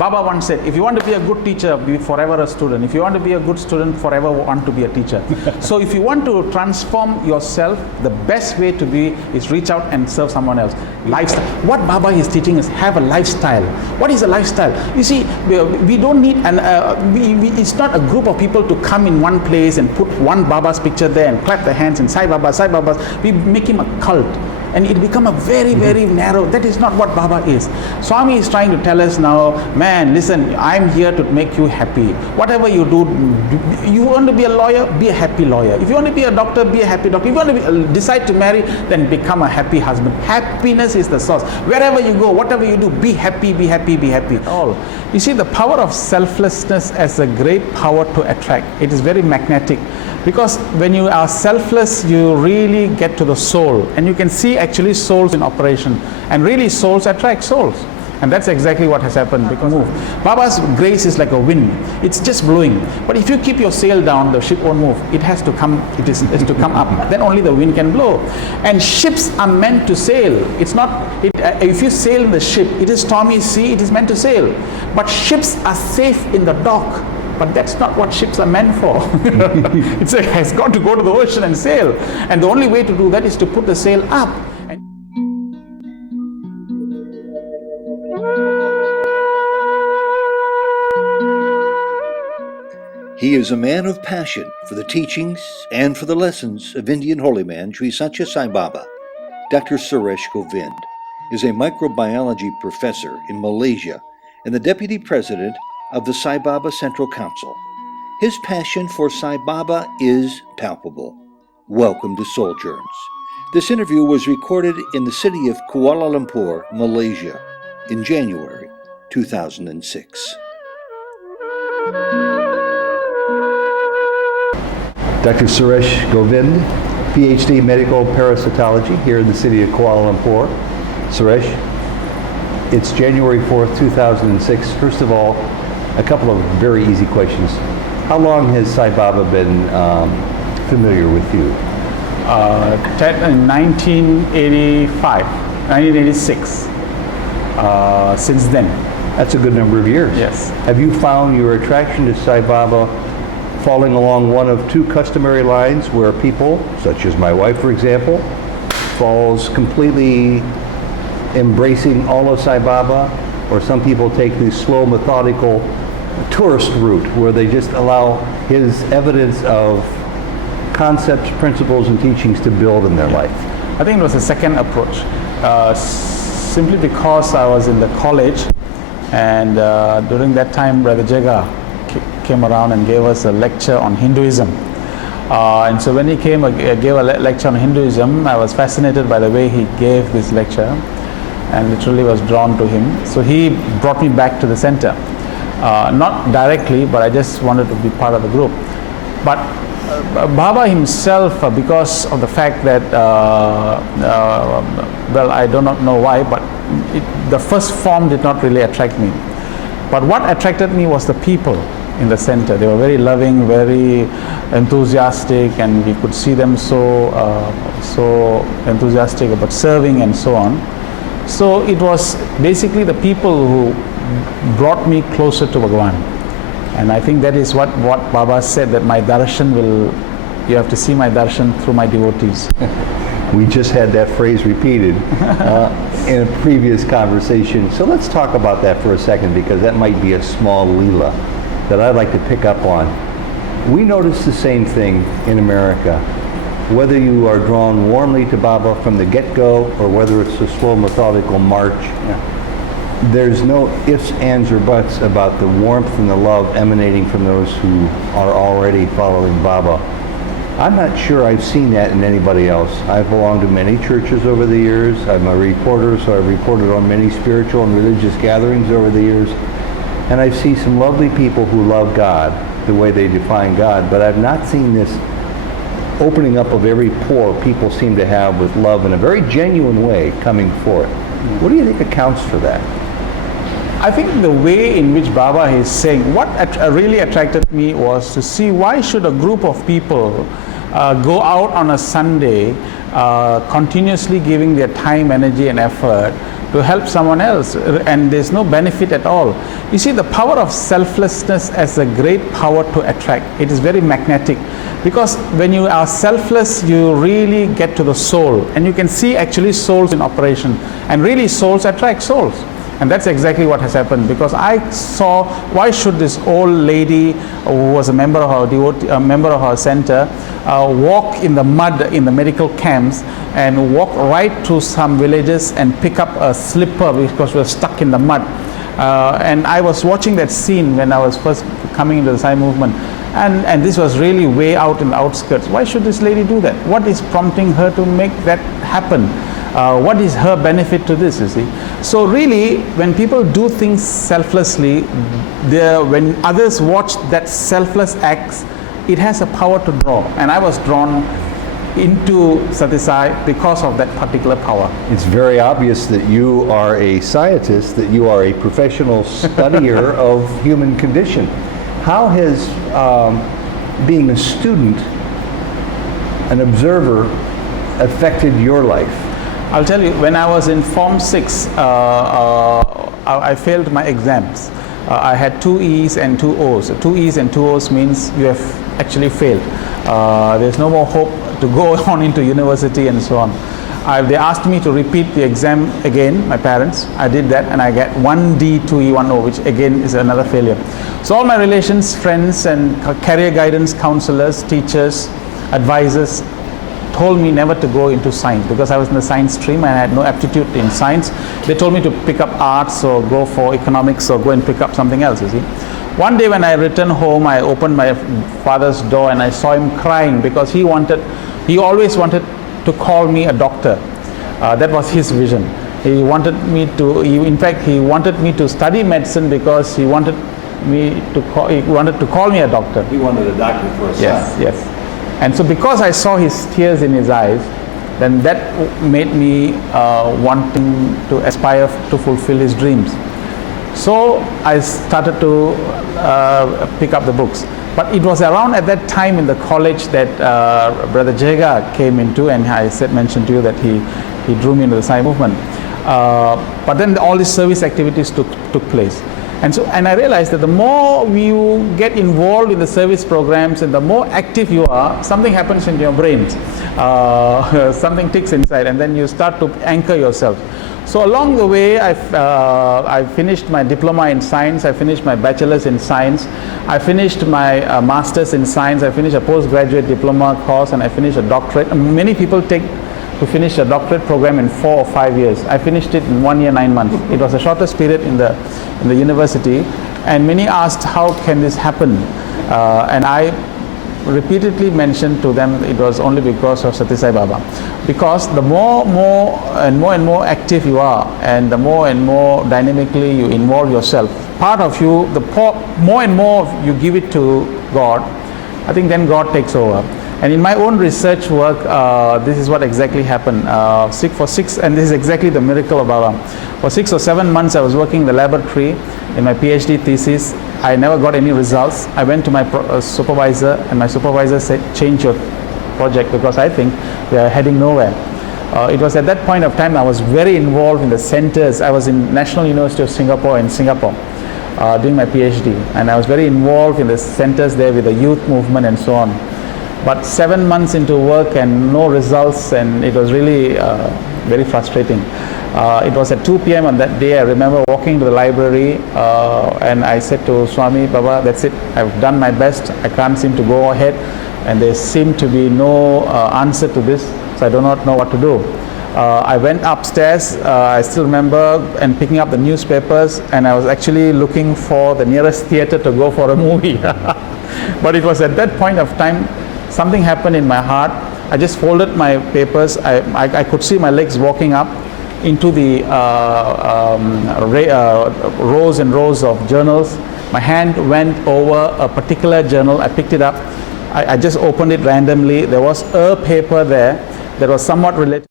Baba once said, if you want to be a good teacher, be forever a student. If you want to be a good student, forever want to be a teacher. So if you want to transform yourself, the best way to be is reach out and serve someone else. Lifestyle. What Baba is teaching is have a lifestyle. What is a lifestyle? You see, we don't need it's not a group of people to come in one place and put one Baba's picture there and clap their hands and Sai Baba, Sai Baba. We make him a cult. And it become a very, very narrow. That is not what Baba is. Swami is trying to tell us now, man, listen, I'm here to make you happy. Whatever you do, you want to be a lawyer, be a happy lawyer. If you want to be a doctor, be a happy doctor. If you want to decide to marry, then become a happy husband. Happiness is the source. Wherever you go, whatever you do, be happy, be happy, be happy. All. You see, the power of selflessness as a great power to attract. It is very magnetic. Because when you are selfless, you really get to the soul. And you can see actually souls in operation. And really souls attract souls. And that's exactly what has happened. Because Baba's grace is like a wind. It's just blowing. But if you keep your sail down, the ship won't move. It has to come, it has to come up. Then only the wind can blow. And ships are meant to sail. It's not, if you sail in the ship, it is stormy sea, it is meant to sail. But ships are safe in the dock. But that's not what ships are meant for. It has got to go to the ocean and sail. And the only way to do that is to put the sail up. He is a man of passion for the teachings and for the lessons of Indian holy man Sri Sathya Sai Baba. Dr. Suresh Govind is a microbiology professor in Malaysia and the deputy president of the Sai Baba Central Council. His passion for Sai Baba is palpable. Welcome to Souljourns. This interview was recorded in the city of Kuala Lumpur, Malaysia, in January 2006. Dr. Suresh Govind, Ph.D. medical parasitology here in the city of Kuala Lumpur. Suresh, it's January 4th, 2006. First of all, a couple of very easy questions. How long has Sai Baba been familiar with you? In 1985, 1986. Since then. That's a good number of years. Yes. Have you found your attraction to Sai Baba falling along one of two customary lines where people, such as my wife for example, falls completely embracing all of Sai Baba, or some people take the slow, methodical tourist route where they just allow his evidence of concepts, principles, and teachings to build in their life? I think it was the second approach. Simply because I was in the college, and during that time Brother Jaga came around and gave us a lecture on Hinduism. And so when he came gave a lecture on Hinduism, I was fascinated by the way he gave this lecture and literally was drawn to him. So he brought me back to the center. Not directly, but I just wanted to be part of the group. But Baba himself, because of the fact that, well, I do not know why, but the first form did not really attract me. But what attracted me was the people in the center. They were very loving, very enthusiastic, and we could see them so enthusiastic about serving and so on. So it was basically the people who brought me closer to Bhagavan. And I think that is what Baba said, that my darshan you have to see my darshan through my devotees. We just had that phrase repeated in a previous conversation. So let's talk about that for a second, because that might be a small leela that I'd like to pick up on. We notice the same thing in America. Whether you are drawn warmly to Baba from the get-go, or whether it's a slow, methodical march, there's no ifs, ands, or buts about the warmth and the love emanating from those who are already following Baba. I'm not sure I've seen that in anybody else. I've belonged to many churches over the years. I'm a reporter, so I've reported on many spiritual and religious gatherings over the years. And I see some lovely people who love God the way they define God, but I've not seen this opening up of every pore people seem to have with love in a very genuine way coming forth. What do you think accounts for that? I think the way in which Baba is saying, what really attracted me was to see why should a group of people go out on a Sunday continuously giving their time, energy and effort to help someone else, and there's no benefit at all. You see, the power of selflessness as a great power to attract. It is very magnetic, because when you are selfless, you really get to the soul, and you can see actually souls in operation, and really souls attract souls. And that's exactly what has happened, because I saw, why should this old lady who was a member of our center walk in the mud in the medical camps and walk right through some villages and pick up a slipper because we were stuck in the mud. And I was watching that scene when I was first coming into the SAI movement, and this was really way out in the outskirts. Why should this lady do that? What is prompting her to make that happen? What is her benefit to this, you see? So really, when people do things selflessly, when others watch that selfless acts, it has a power to draw. And I was drawn into Sathya Sai because of that particular power. It's very obvious that you are a scientist, that you are a professional studier of human condition. How has being a student, an observer, affected your life? I'll tell you, when I was in Form 6, I failed my exams. I had 2 E's and 2 O's. 2 E's and 2 O's means you have actually failed. There's no more hope to go on into university and so on. They asked me to repeat the exam again, my parents. I did that, and I get 1 D, 2 E, 1 O, which again is another failure. So all my relations, friends, and career guidance counselors, teachers, advisors told me never to go into science, because I was in the science stream and I had no aptitude in science. They told me to pick up arts or go for economics or go and pick up something else, you see. One day when I returned home, I opened my father's door and I saw him crying, because he always wanted to call me a doctor. That was his vision. He wanted me to study medicine because he wanted to call me a doctor. He wanted a doctor for a son. Yes. And so because I saw his tears in his eyes, then that made me wanting to aspire to fulfill his dreams. So I started to pick up the books. But it was around at that time in the college that Brother Jega came into, and I mentioned to you that he drew me into the SAI movement. But then all these service activities took place. And I realized that the more you get involved in the service programs and the more active you are, something happens in your brains. Something ticks inside, and then you start to anchor yourself. So along the way, I finished my diploma in science, I finished my bachelor's in science, I finished my master's in science, I finished a postgraduate diploma course, and I finished a doctorate. Many people take to finish a doctorate program in 4 or 5 years. I finished it in 1 year, 9 months. It was the shortest period in the university, and many asked, how can this happen? And I repeatedly mentioned to them it was only because of Sathya Sai Baba. Because the more and more active you are, and the more and more dynamically you involve yourself, part of you, more and more you give it to God, I think then God takes over. And in my own research work, this is what exactly happened. And this is exactly the miracle of Baba. For 6 or 7 months, I was working in the laboratory in my Ph.D. thesis. I never got any results. I went to my supervisor, and my supervisor said, change your project, because I think we are heading nowhere. It was at that point of time I was very involved in the centers. I was in National University of Singapore in Singapore doing my Ph.D. And I was very involved in the centers there with the youth movement and so on. But 7 months into work and no results, and it was really very frustrating. It was at 2 p.m. on that day. I remember walking to the library and I said to Swami, Baba, that's it. I've done my best. I can't seem to go ahead, and there seemed to be no answer to this, so I do not know what to do. I went upstairs, I still remember, and picking up the newspapers, and I was actually looking for the nearest theater to go for a movie. But it was at that point of time, something happened in my heart. I just folded my papers. I could see my legs walking up into the rows and rows of journals. My hand went over a particular journal. I picked it up. I just opened it randomly. There was a paper there that was somewhat related